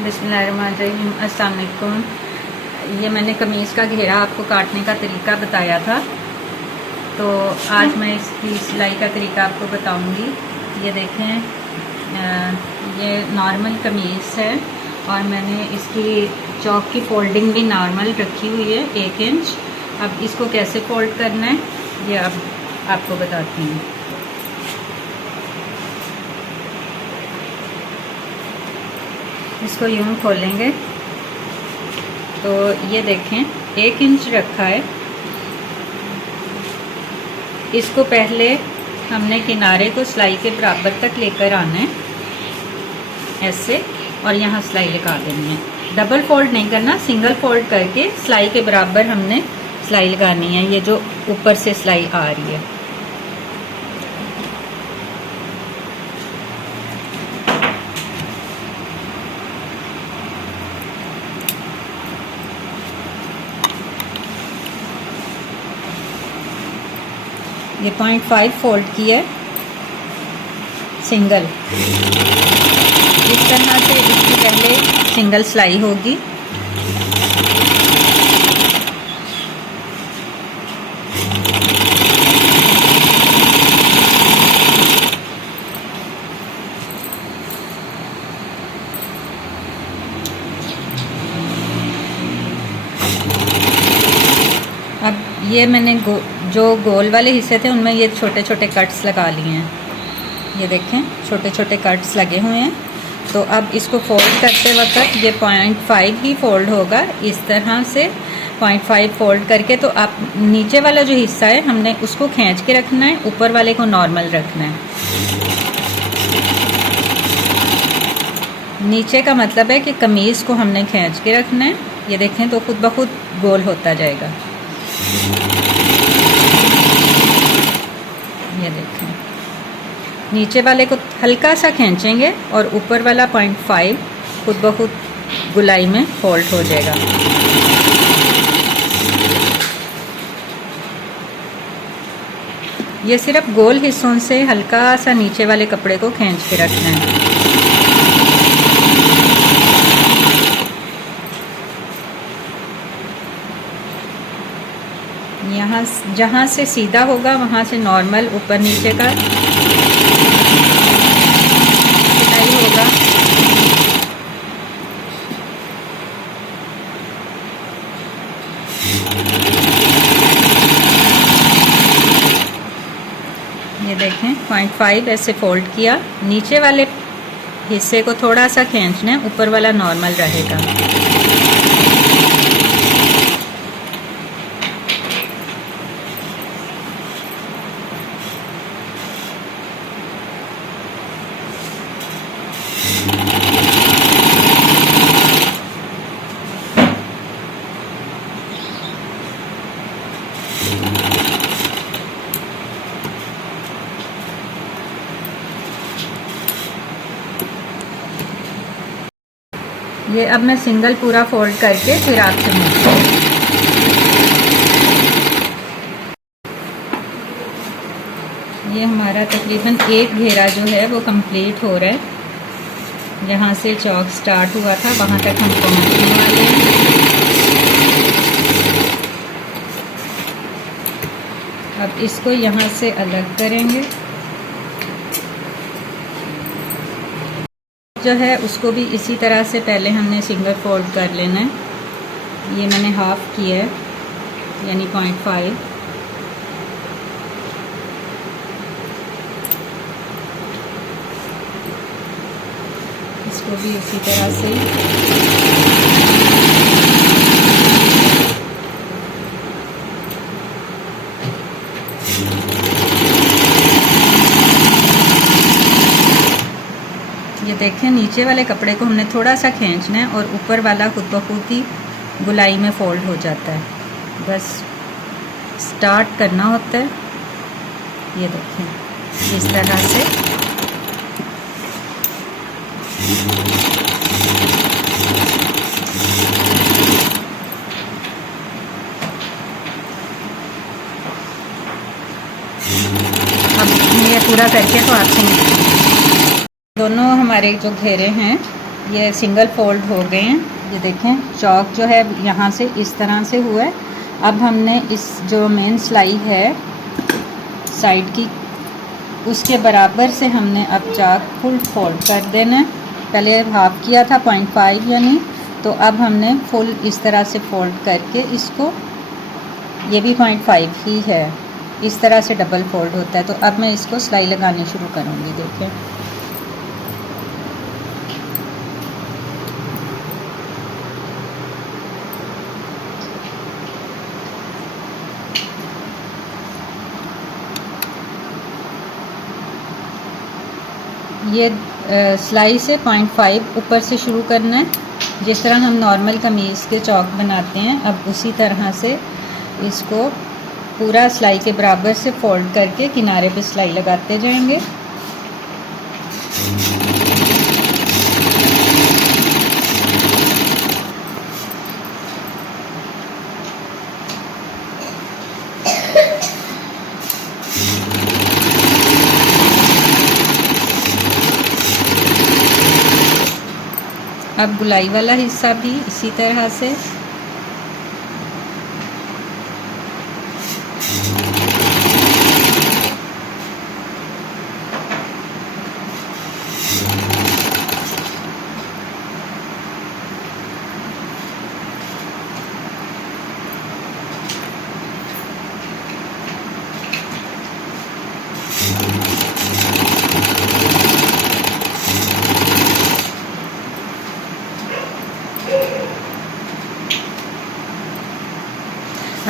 बिस्मिल्लाहिर्रहमानिर्रहीम। अस्सलाम वालेकुम। ये मैंने कमीज़ का घेरा आपको काटने का तरीका बताया था, तो आज मैं इसकी सिलाई का तरीका आपको बताऊंगी। ये देखें, ये नॉर्मल कमीज़ है और मैंने इसकी चौक की फोल्डिंग भी नॉर्मल रखी हुई है 1 इंच। अब इसको कैसे फोल्ड करना है ये अब आपको बताती हूँ। इसको यूं खोलेंगे तो ये देखें 1 इंच रखा है। इसको पहले हमने किनारे को सिलाई के बराबर तक लेकर आना है ऐसे, और यहाँ सिलाई लगा देनी है। डबल फोल्ड नहीं करना, सिंगल फोल्ड करके सिलाई के बराबर हमने सिलाई लगानी है। ये जो ऊपर से सिलाई आ रही है, ये 0.5 फोल्ड की है सिंगल। इस तरह से इसकी पहले सिंगल सिलाई होगी। अब ये मैंने जो गोल वाले हिस्से थे उनमें ये छोटे छोटे कट्स लगा लिए हैं। ये देखें छोटे छोटे कट्स लगे हुए हैं। तो अब इसको फोल्ड करते वक्त ये 0.5 ही फोल्ड होगा। इस तरह से 0.5 फोल्ड करके, तो आप नीचे वाला जो हिस्सा है हमने उसको खींच के रखना है, ऊपर वाले को नॉर्मल रखना है। नीचे का मतलब है कि कमीज़ को हमने खींच के रखना है। ये देखें तो खुद ब खुद गोल होता जाएगा। ये देखें, नीचे वाले को हल्का सा खींचेंगे और ऊपर वाला 0.5 खुद ब खुद गुलाई में फोल्ड हो जाएगा। ये सिर्फ गोल हिस्सों से हल्का सा नीचे वाले कपड़े को खींच के रखना है। यहाँ जहाँ से सीधा होगा वहाँ से नॉर्मल ऊपर नीचे का सिलाई होगा। ये देखें 0.5 ऐसे फोल्ड किया, नीचे वाले हिस्से को थोड़ा सा खींचना है, ऊपर वाला नॉर्मल रहेगा। ये अब मैं सिंगल पूरा फोल्ड करके फिर आपसे मिलती हूँ। ये हमारा तकरीबन एक घेरा जो है वो कंप्लीट हो रहा है। जहाँ से चौक स्टार्ट हुआ था वहाँ तक हम पहुँचने वाले हैं। अब इसको यहाँ से अलग करेंगे। जो है उसको भी इसी तरह से पहले हमने सिंगल फोल्ड कर लेना है। ये मैंने हाफ किया है, यानी 0.5। इसको भी इसी तरह से ये देखें, नीचे वाले कपड़े को हमने थोड़ा सा खींचना है और ऊपर वाला खुद ब खुद ही गुलाई में फोल्ड हो जाता है। बस स्टार्ट करना होता है। ये देखें इस तरह से। अब ये पूरा करके तो आपसे दोनों हमारे जो घेरे हैं ये सिंगल फोल्ड हो गए हैं। ये देखें चौक जो है यहाँ से इस तरह से हुआ है। अब हमने इस जो मेन सिलाई है साइड की उसके बराबर से हमने अब चाक फुल फोल्ड कर देना है। पहले हाफ किया था 0.5 यानी, तो अब हमने फुल इस तरह से फोल्ड करके इसको, ये भी 0.5 ही है, इस तरह से डबल फोल्ड होता है। तो अब मैं इसको सिलाई लगानी शुरू करूँगी। देखें ये सिलाई से 0.5 ऊपर से शुरू करना है, जिस तरह हम नॉर्मल कमीज़ के चौक बनाते हैं। अब उसी तरह से इसको पूरा सिलाई के बराबर से फोल्ड करके किनारे पे सिलाई लगाते जाएंगे। अब गुलाई वाला हिस्सा भी इसी तरह से।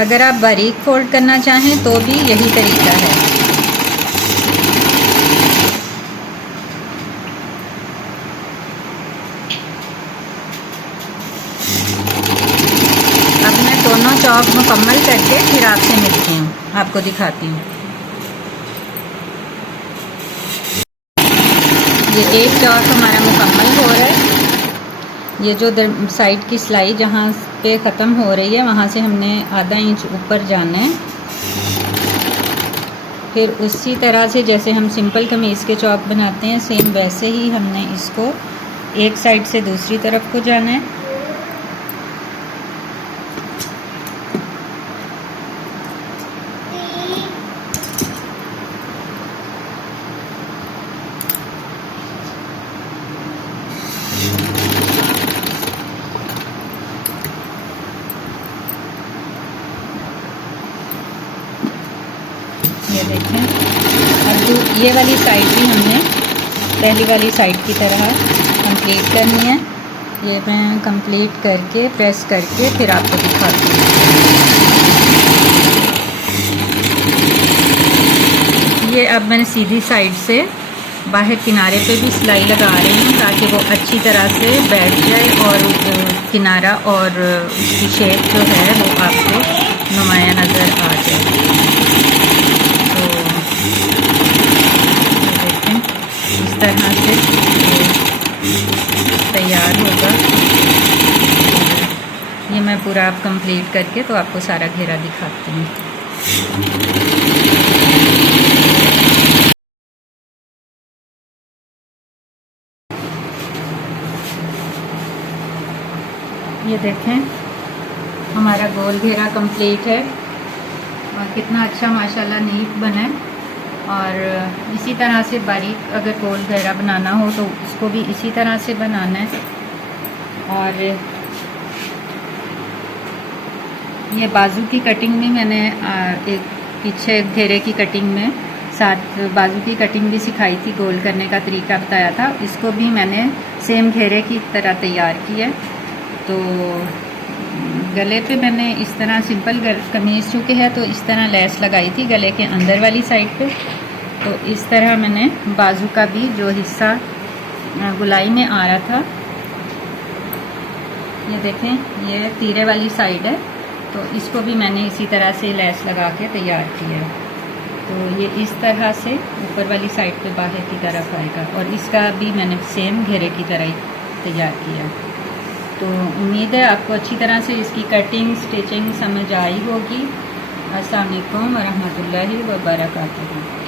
अगर आप बारीक फोल्ड करना चाहें तो भी यही तरीका है। अब मैं दोनों चौक मुकम्मल करके फिर आपसे मिलती हूँ, आपको दिखाती हूँ। ये एक चौक हमारा मुकम्मल हो रहा है। ये जो साइड की सिलाई जहाँ पे ख़त्म हो रही है वहाँ से हमने आधा इंच ऊपर जाना है। फिर उसी तरह से जैसे हम सिंपल कमीज़ के चौक बनाते हैं सेम वैसे ही हमने इसको एक साइड से दूसरी तरफ को जाना है। ये देखें, अब ये वाली साइड भी हमने पहली वाली साइड की तरह कंप्लीट करनी है। ये मैं कंप्लीट करके प्रेस करके फिर आपको दिखाती हूँ। ये अब मैंने सीधी साइड से बाहर किनारे पे भी सिलाई लगा रही हूँ ताकि वो अच्छी तरह से बैठ जाए और किनारा और उसकी शेप जो है वो आपको नुमाया नज़र आ जाए। इस तरह से तैयार होगा। ये मैं पूरा आप कंप्लीट करके तो आपको सारा घेरा दिखाती हूँ। ये देखें हमारा गोल घेरा कंप्लीट है और कितना अच्छा माशाल्लाह नीट बना है। और इसी तरह से बारीक अगर गोल घेरा बनाना हो तो उसको भी इसी तरह से बनाना है। और ये बाजू की कटिंग भी मैंने एक पीछे घेरे की कटिंग में साथ बाजू की कटिंग भी सिखाई थी, गोल करने का तरीका बताया था। इसको भी मैंने सेम घेरे की तरह तैयार किया है। तो गले पे मैंने इस तरह सिंपल कमीज़ चूँकि है तो इस तरह लेस लगाई थी गले के अंदर वाली साइड पे। तो इस तरह मैंने बाजू का भी जो हिस्सा गुलाई में आ रहा था, ये देखें ये तीरे वाली साइड है, तो इसको भी मैंने इसी तरह से लेस लगा के तैयार किया है। तो ये इस तरह से ऊपर वाली साइड पे बाहर की तरफ आएगा और इसका भी मैंने सेम घेरे की तरह ही तैयार किया। तो उम्मीद है आपको अच्छी तरह से इसकी कटिंग स्टिचिंग समझ आई होगी। अस्सलाम वालेकुम व रहमतुल्लाहि व बरकातुहू।